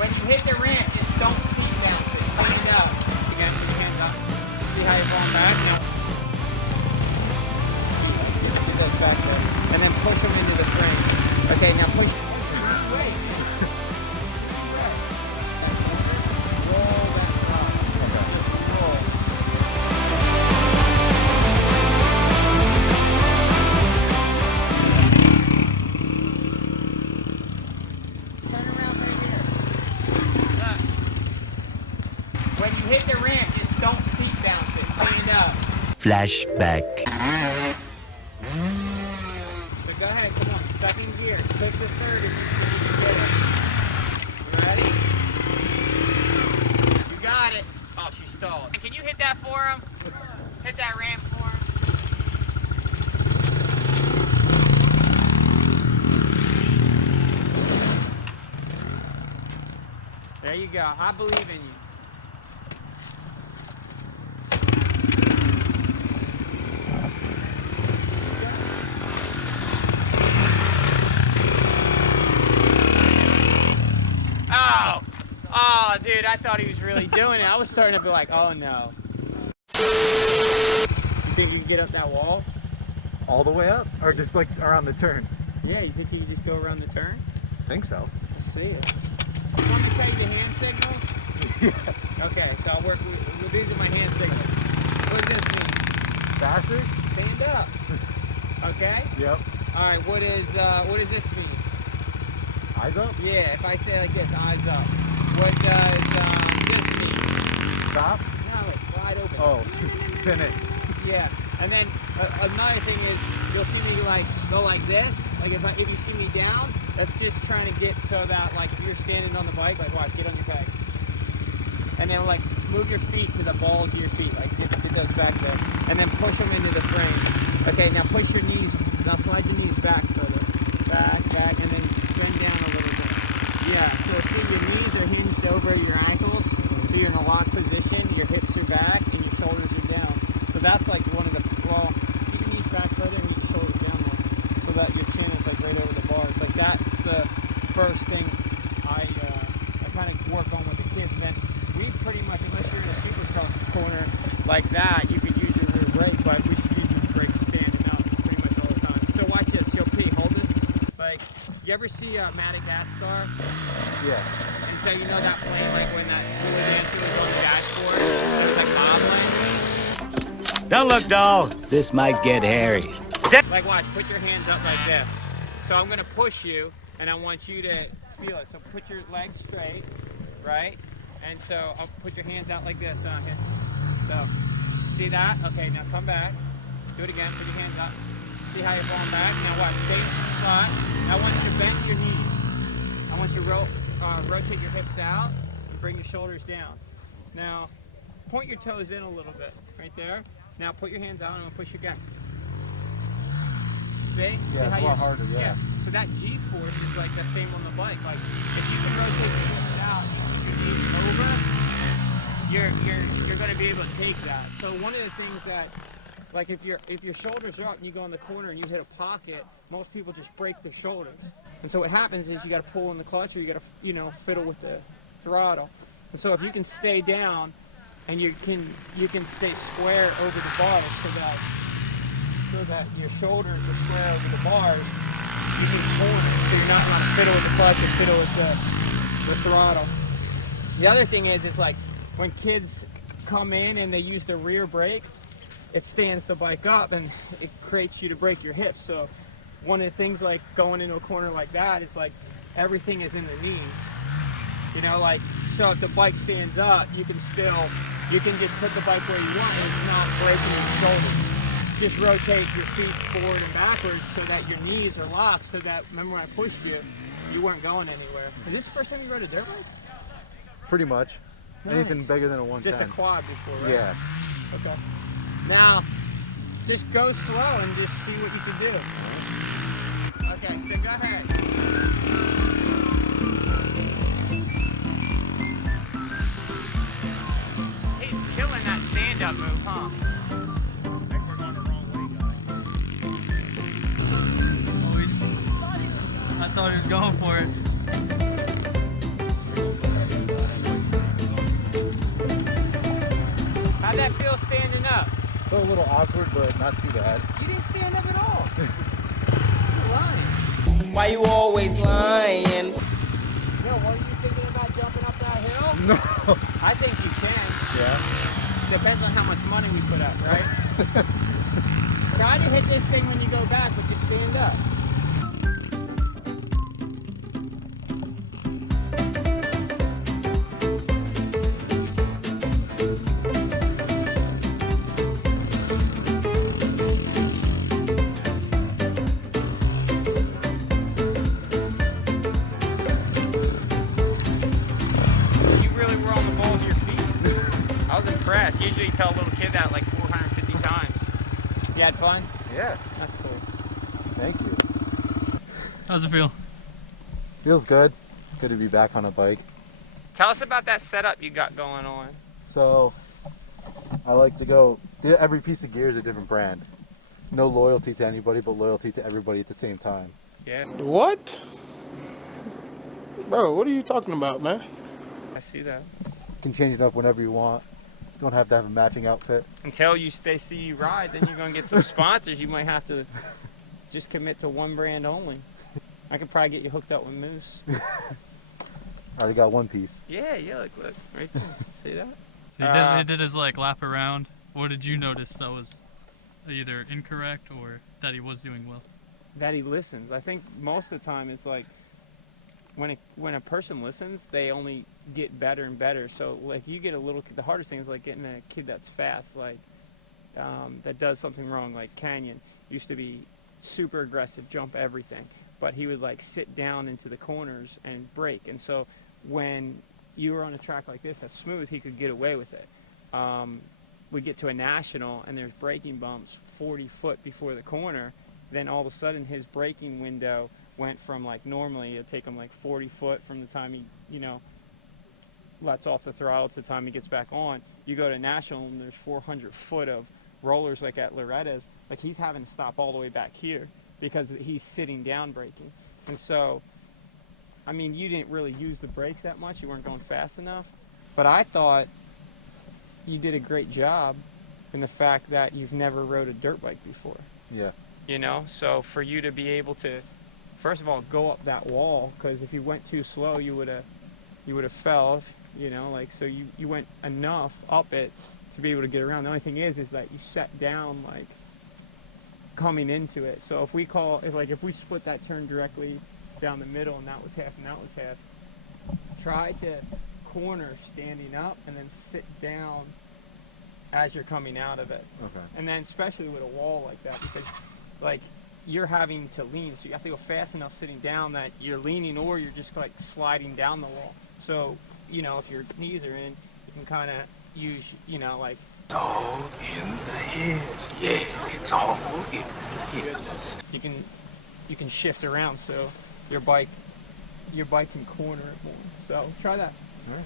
When you hit the ramp, just don't seat down. Just stand up. Again, put your hands up. See how you're going back? Now, get those back there. And then push them into the frame. Okay, now push. Wait. Roll that up. Just roll. Turn around right here. Look. When you hit the ramp, just don't seat bounce it. Stand up. Flashback. So go ahead, come on. Second gear. Click the third if you get it. You ready? You got it. Oh, she stalled. Can you hit that for him? Hit that ramp for him. There you go. I believe in you. Oh, dude, I thought he was really doing it. I was starting to be like, oh no. You think you can get up that wall? All the way up? Or just like around the turn? Yeah, you think you can just go around the turn? I think so. Let's see it. You want me to tell you the hand signals? Yeah. Okay, so I'll work with these are my hand signals. What does this mean? Faster? Stand up. Okay? Yep. Alright, what does this mean? Eyes up? Yeah, if I say like this, eyes up. What does this mean? Stop? No, like wide open. Oh, pin it. Yeah, and then another thing is you'll see me like go like this. Like if you see me down, that's just trying to get so that like if you're standing on the bike, like watch, get on your bike, and then like move your feet to the balls of your feet, like get those back there, and then push them into the frame. Okay, now push your knees. Now slide your knees back further, back, and then bring down a little bit. Yeah, so see your knees are hinged over your ankles, so you're in a locked position. Your hips are back and your shoulders are down. So that's like one of the, well, keep your knees back further and your shoulders down more so that your chin is like right over the bars. Like that's the first thing I kind of work on with the kids. And then we pretty much, unless you're in a super tough corner like that, you could use your rear brake, but we should use these brakes standing up pretty much all the time. So watch this, you'll hold this. Like, you ever see Madagascar? Yeah. And so you know that plane, like when that little dancer was on the dashboard, it's like bobbling. Don't look, doll. This might get hairy. Like watch, put your hands up like this. So I'm gonna push you, and I want you to feel it. So put your legs straight, right? And so I'll put your hands out like this on here. So, see that? Okay, now come back. Do it again, put your hands up. See how you're falling back? Now watch, stay flat. I want you to bend your knees. I want you to rotate your hips out and bring your shoulders down. Now, point your toes in a little bit, right there. Now put your hands out and I'm gonna push you again. See? Yeah, See it's a lot harder, yeah. So that G-force is like the same on the bike. Like, if you can rotate your hips out and keep your knees over, you're gonna be able to take that. So one of the things that, like if your shoulders are up and you go in the corner and you hit a pocket, most people just break their shoulders. And so what happens is you got to pull in the clutch or you got to, fiddle with the throttle. And so if you can stay down and you can stay square over the bars so that your shoulders are square over the bars, you can pull it so you're not going to fiddle with the clutch or fiddle with the throttle. The other thing is it's like when kids come in and they use the rear brake, it stands the bike up and it creates you to break your hips. So one of the things like going into a corner like that is like everything is in the knees. Like so if the bike stands up, you can just put the bike where you want and it's not breaking your shoulders. Just rotate your feet forward and backwards so that your knees are locked so that, remember when I pushed you, you weren't going anywhere. Is this the first time you rode a dirt bike? Pretty much. Nice. Anything bigger than a 110. Just a quad before, right? Yeah. Okay. Now, just go slow and just see what you can do. Okay, so go ahead. He's killing that stand-up move, huh? I think we're going the wrong way, guy. I thought he was going for it. Still a little awkward, but not too bad. You didn't stand up at all. You're lying. Why you always lying? Yo, were you thinking about jumping up that hill? No. I think you can. Yeah. Depends on how much money we put up, right? Try to hit this thing when you go back, but just stand up. Usually you tell a little kid that like 450 times. You had fun? Yeah. That's cool. Thank you. How's it feel? Feels good. Good to be back on a bike. Tell us about that setup you got going on. So, I like to go, every piece of gear is a different brand. No loyalty to anybody, but loyalty to everybody at the same time. Yeah. What? Bro, what are you talking about, man? I see that. You can change it up whenever you want. You don't have to have a matching outfit. Until they see you ride, then you're going to get some sponsors. You might have to just commit to one brand only. I could probably get you hooked up with Moose. I already got one piece. Yeah, look, right there. See that? So he did his like lap around. What did you notice that was either incorrect or that he was doing well? That he listens. I think most of the time it's like when a person listens, they only get better and better. So like you get a little kid, the hardest thing is like getting a kid that's fast, like that does something wrong. Like Canyon used to be super aggressive, jump everything, but he would like sit down into the corners and brake. And so when you were on a track like this that's smooth, he could get away with it. We get to a national and there's braking bumps 40 foot before the corner, then all of a sudden his braking window went from like normally it'd take him like 40 foot from the time he, lets off the throttle to the time he gets back on. You go to national and there's 400 foot of rollers like at Loretta's. Like he's having to stop all the way back here because he's sitting down braking. And so, I mean, you didn't really use the brakes that much. You weren't going fast enough. But I thought you did a great job in the fact that you've never rode a dirt bike before. Yeah. So for you to be able to, first of all, go up that wall, because if you went too slow, you would have fell. So you went enough up it to be able to get around. The only thing is that you sat down like coming into it. So if we split that turn directly down the middle and that was half and that was half, try to corner standing up and then sit down as you're coming out of it. Okay. And then especially with a wall like that, because like you're having to lean, so you have to go fast enough sitting down that you're leaning or you're just like sliding down the wall. So if your knees are in, you can kind of use like It's all in the head. Yeah, it's all in the hips. you can shift around so your bike can corner it more. So try that. All right.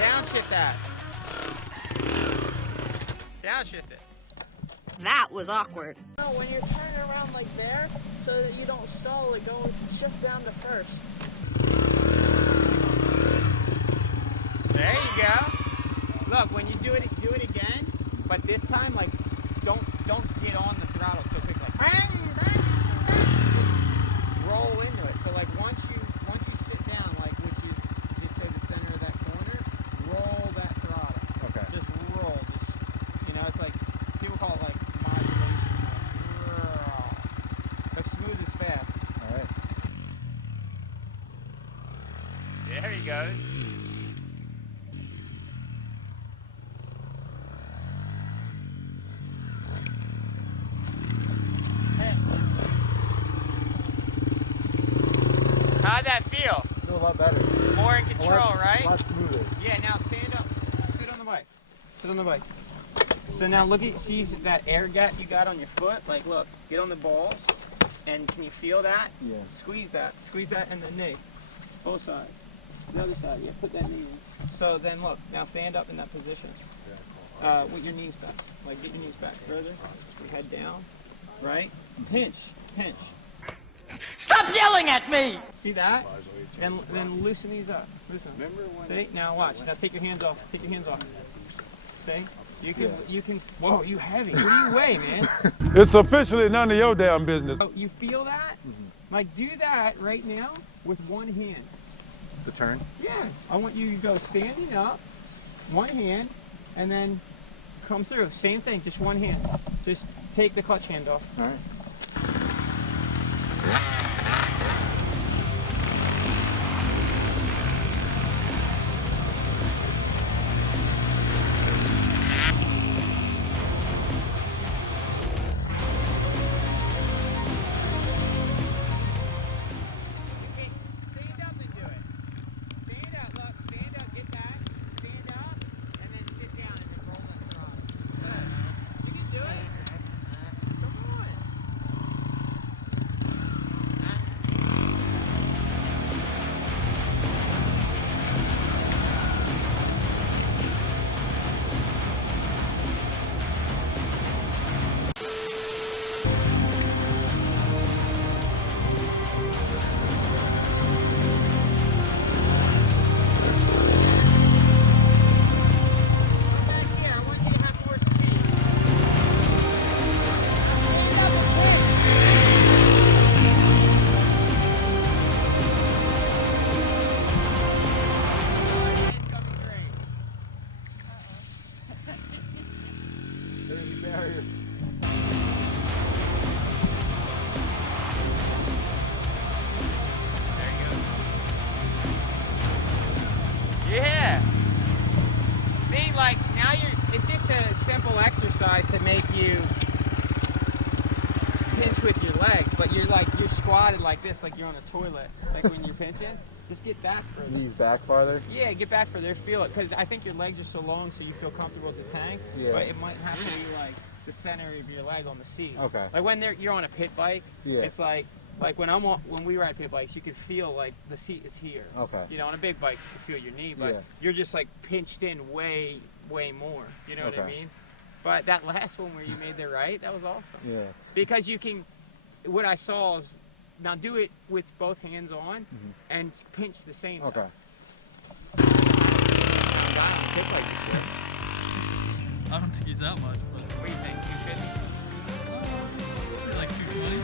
Downshift that. Downshift it. That was awkward. No, when you're turning around like there, so that you don't stall, it goes shift down to first. There you go. Look, when you do it again, but this time, like, don't get on the throttle so quick, like, just roll into it. So like once you sit down, like which is you say the center of that corner, roll that throttle. Okay. Just roll. It's like people call it like modulation. But smooth is fast. All right. There he goes. Hey. How'd that feel? Feel a lot better. More in control, right? A lot smoother. Yeah, now stand up. Sit on the bike. Sit on the bike. So now see that air gap you got on your foot? Like look, get on the balls, and can you feel that? Yeah. Squeeze that in the knee. Both sides. The other side, yeah, put that knee in. So then look, now stand up in that position. with your knees back. Like get your knees back further. Your head down. Right? Pinch. Pinch. Stop yelling at me! See that? And then loosen these up. Loosen. See? Now watch. Now take your hands off. Take your hands off. See? You can. Whoa, you heavy. What do you weigh, man? It's officially none of your damn business. Oh, you feel that? Like do that right now with one hand. The turn? Yeah. I want you to go standing up, one hand, and then come through. Same thing, just one hand. Just take the clutch hand off. All right. Stand up and do it. Stand up, look, stand up, get back, stand up, and then sit down and then roll that throttle. Good. You can do it. Come on. Here, I want you to have more speed. Stand up and push. It's coming great. There's the barrier. Yeah. See, like now it's just a simple exercise to make you pinch with your legs, but you're squatted like this, like you're on a toilet. Like when you're pinching, just get back further. Knees back farther? Yeah, get back further, feel it, because I think your legs are so long so you feel comfortable with the tank, Yeah. but it might have to be like the center of your leg on the seat. Okay. Like when you're on a pit bike, Yeah. it's like when we ride pit bikes, you can feel like the seat is here. Okay. You know, on a big bike, you feel your knee, but Yeah. you're just like pinched in way more. You know what I Okay. mean? But that last one where you made the right, that was awesome. Yeah. Because you can, what I saw is, now do it with both hands on and pinch the same. Okay. Wow, pit bike is good. I don't think he's that much, but What do you think? 250? maybe like 220.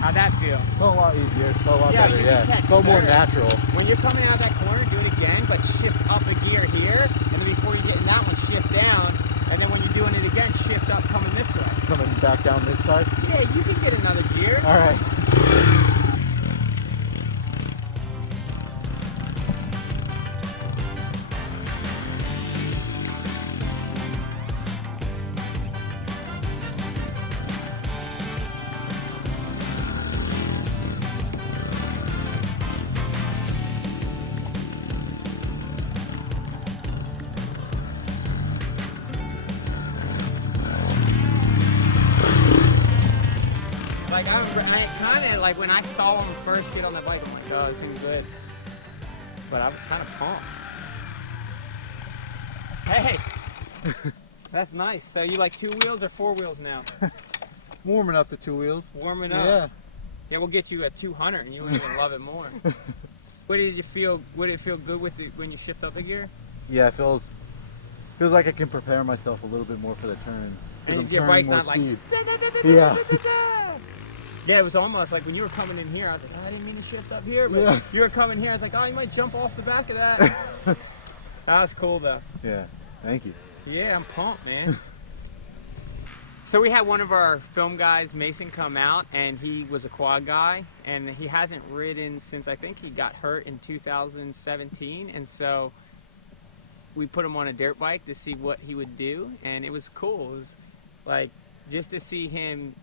How'd that feel? Felt a lot easier. Felt a lot Yeah, better. you Yeah. can catch Felt more better. natural. When you're coming out that corner, do it again, but shift up a gear here, and then before you get in that one, shift down, and then when you're doing it again, shift up coming this way. Coming back down this side. Yeah, you can get another gear. All right. Like I kind of like when I saw him first get on the bike, I'm like, oh, this thing's good. But I was kind of pumped. Hey, that's nice. So you like 2 wheels or 4 wheels now? Warming up the 2 wheels. Warming up. Yeah. Yeah, we'll get you a 200 and you'll even love it more. What did you feel? Would it feel good with it when you shift up a gear? Yeah, it feels like I can prepare myself a little bit more for the turns. 'Cause And I'm your carrying bike's more not like. speed. Yeah. Yeah. Yeah, it was almost like when you were coming in here, I was like, oh, I didn't mean to shift up here, but Yeah. you were coming here, I was like, oh, you might jump off the back of that. That was cool though. Yeah. Thank you. Yeah, I'm pumped, man. So we had one of our film guys, Mason, come out, and he was a quad guy, and he hasn't ridden since I think he got hurt in 2017, and so we put him on a dirt bike to see what he would do, and it was cool. It was like just to see him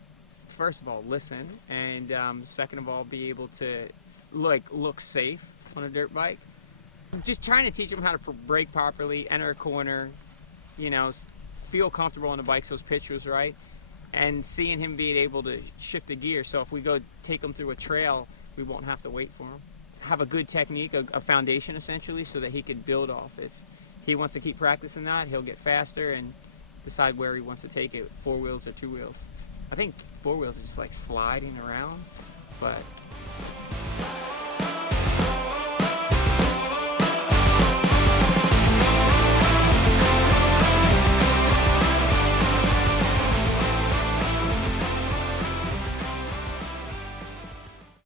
first of all, listen, and second of all, be able to look safe on a dirt bike. Just trying to teach him how to brake properly, enter a corner, you know, feel comfortable on the bike so his pitch was right, and seeing him being able to shift the gear. So if we go take him through a trail, we won't have to wait for him. Have a good technique, a foundation essentially, so that he can build off. If he wants to keep practicing that, he'll get faster and decide where he wants to take it, 4 wheels or 2 wheels. I think 4 wheels are just like sliding around, but